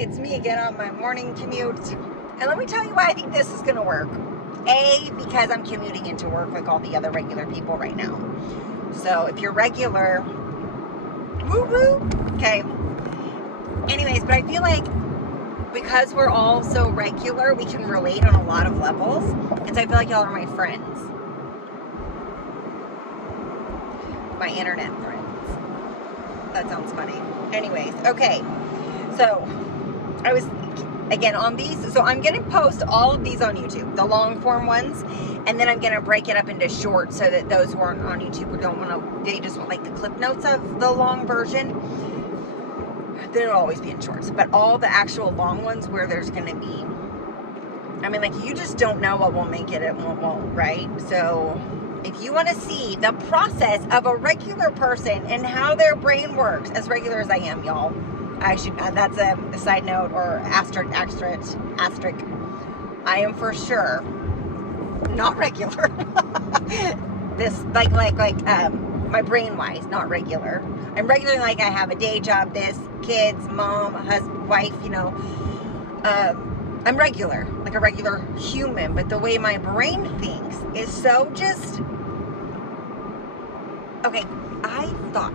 It's me again on my morning commute. And let me tell you why I think this is going to work. A, because I'm commuting into work like all the other regular people right now. So if you're regular, woo woo, okay. Anyways, but I feel like because we're all so regular, we can relate on a lot of levels. And so I feel like y'all are my friends. My internet friends. That sounds funny. Anyways, okay. So I was, again, on these. So I'm going to post all of these on YouTube, the long form ones. And then I'm going to break it up into shorts so that those who aren't on YouTube or don't want to, they just want like the clip notes of the long version. Then it'll always be in shorts. But all the actual long ones where there's going to be, I mean, like, you just don't know what will make it and what won't, right? So if you want to see the process of a regular person and how their brain works, as regular as I am, y'all. Actually, that's a side note or asterisk. I am for sure not regular. This, like, my brain-wise, not regular. I'm regular, like I have a day job, this, kids, mom, husband, wife, you know. I'm regular, like a regular human, but the way my brain thinks is so just... Okay, I thought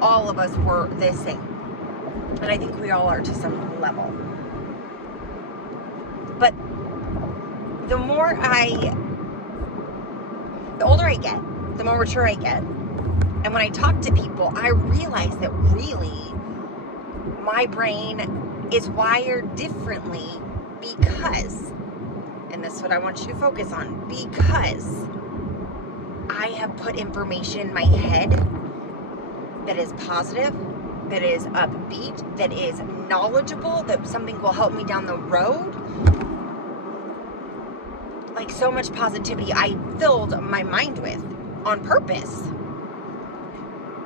all of us were the same. And I think we all are to some level. But the older I get, the more mature I get. And when I talk to people, I realize that really my brain is wired differently because, and this is what I want you to focus on, because I have put information in my head that is positive, that is upbeat, that is knowledgeable, that something will help me down the road. Like, so much positivity I filled my mind with on purpose.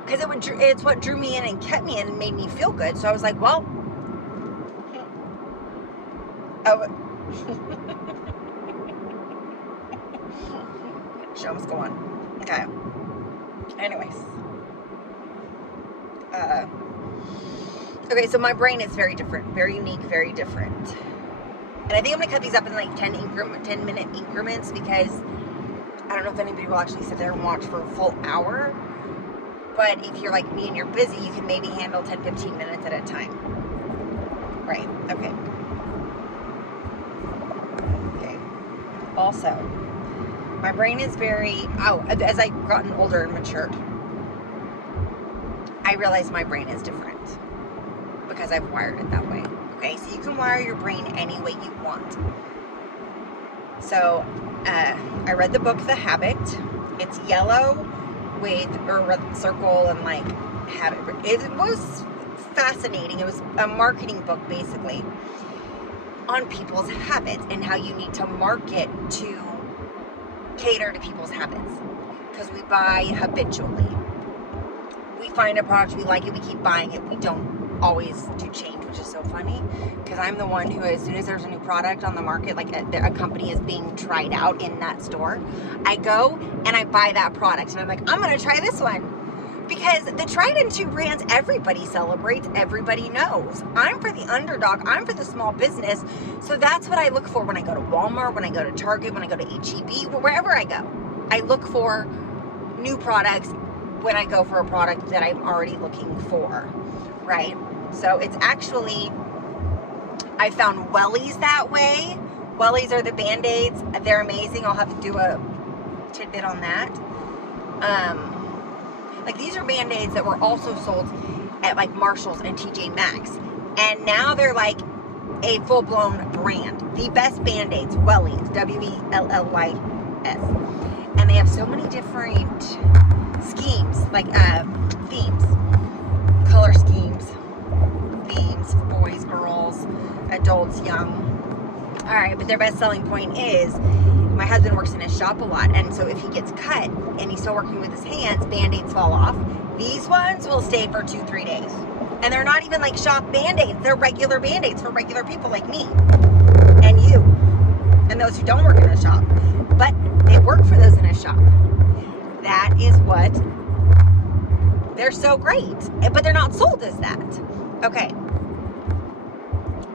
Because it's what drew me in and kept me in and made me feel good. So I was like, well, show must go on. Okay. Anyways. Okay, so my brain is very different, very unique, very different. And I think I'm going to cut these up in like 10-minute increments because I don't know if anybody will actually sit there and watch for a full hour. But if you're like me and you're busy, you can maybe handle 10-15 minutes at a time. Right, okay. Okay. Also, my brain is very, as I've gotten older and matured, I realize my brain is different because I've wired it that way. Okay, so you can wire your brain any way you want. So, I read the book, The Habit. It's yellow with a red circle and like habit. It was fascinating. It was a marketing book basically on people's habits and how you need to market to cater to people's habits because we buy habitually. We find a product, we like it, we keep buying it. We don't always do change, which is so funny because I'm the one who, as soon as there's a new product on the market, like a company is being tried out in that store, I go and I buy that product and I'm like, I'm going to try this one because the tried and true brands everybody celebrates, everybody knows. I'm for the underdog, I'm for the small business, so that's what I look for when I go to Walmart, when I go to Target, when I go to H-E-B, wherever I go. I look for new products when I go for a product that I'm already looking for, right? So it's actually, I found wellies that way. Wellies are the Band-Aids. They're amazing. I'll have to do a tidbit on that. Like, these are Band-Aids that were also sold at like Marshall's and TJ Maxx. And now they're like a full-blown brand. The best Band-Aids, wellies, W-E-L-L-Y-S. And they have so many different schemes, like themes, color schemes, themes, boys, girls, adults, young. All right, but their best selling point is, my husband works in his shop a lot, and so if he gets cut and he's still working with his hands, Band-Aids fall off. These ones will stay for 2-3 days. And they're not even like shop Band-Aids, they're regular Band-Aids for regular people like me and you and those who don't work in a shop. But they work for those in a shop. That is what, they're so great, but they're not sold as that. Okay,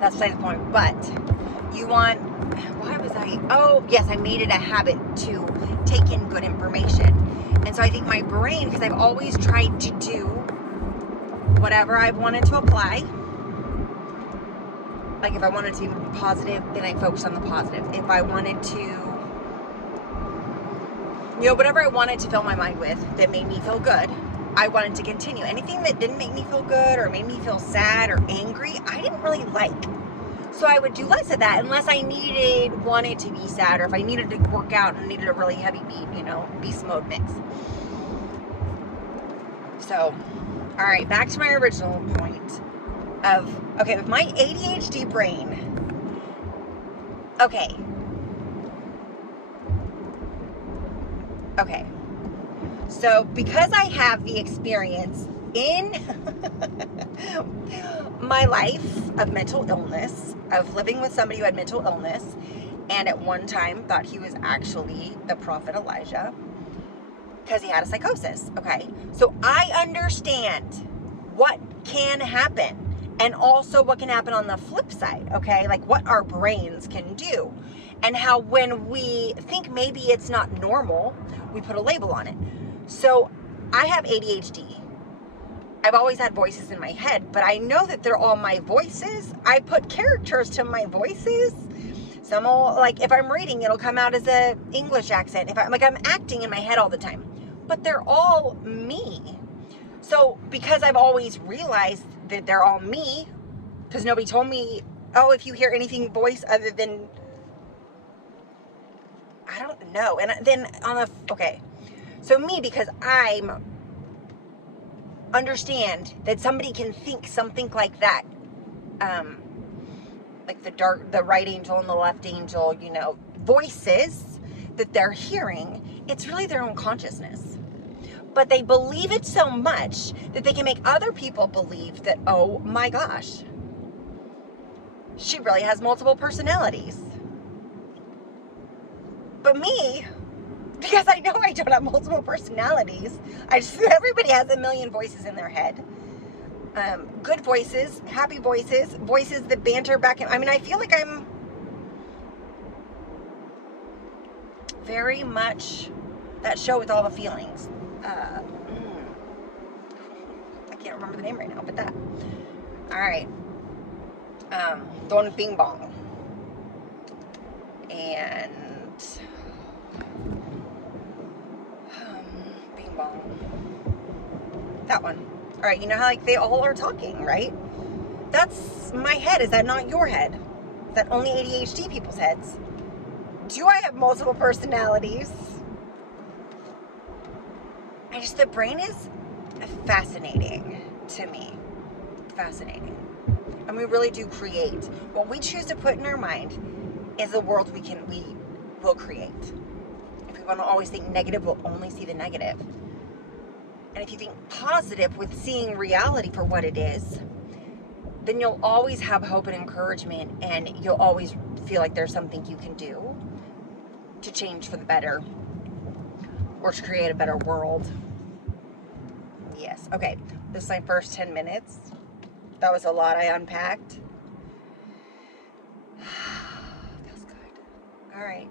That's beside the point. But you want, why was I, oh, yes, I made it a habit to take in good information. And so I think my brain, because I've always tried to do whatever I've wanted to apply, like if I wanted to be positive, then I focused on the positive. If I wanted to, whatever I wanted to fill my mind with that made me feel good, I wanted to continue. Anything that didn't make me feel good or made me feel sad or angry, I didn't really like. So I would do less of that unless I wanted to be sad, or if I needed to work out and needed a really heavy beat, beast mode mix. So, all right, back to my original point of, okay, with my ADHD brain, okay, so because I have the experience in my life of mental illness, of living with somebody who had mental illness, and at one time thought he was actually the prophet Elijah because he had a psychosis, okay? So I understand what can happen and also what can happen on the flip side, okay? Like what our brains can do, and how when we think maybe it's not normal, we put a label on it. So I have ADHD. I've always had voices in my head, but I know that they're all my voices. I put characters to my voices. Some will, like if I'm reading, it'll come out as a English accent. If I'm acting in my head all the time, but they're all me. So because I've always realized that they're all me, because nobody told me, oh, if you hear anything voice other than, I don't know. And then okay. So me, because I'm understand that somebody can think something like that, like the right angel and the left angel, voices that they're hearing, it's really their own consciousness. But they believe it so much that they can make other people believe that, oh my gosh, she really has multiple personalities. But me, because I know I don't have multiple personalities, everybody has a million voices in their head. Good voices, happy voices, voices that banter back. I feel like I'm very much that show with all the feelings. I can't remember the name right now, but that. All right. The one with Bing Bong. And Bing Bong. That one. All right, you know how like they all are talking, right? That's my head. Is that not your head? Is that only ADHD people's heads? Do I have multiple personalities? The brain is fascinating to me. Fascinating. And we really do create. What we choose to put in our mind is the world we will create. If we want to always think negative, we'll only see the negative. And if you think positive with seeing reality for what it is, then you'll always have hope and encouragement, and you'll always feel like there's something you can do to change for the better or to create a better world. Yes. Okay. This is my first 10 minutes. That was a lot I unpacked. Feels good. All right.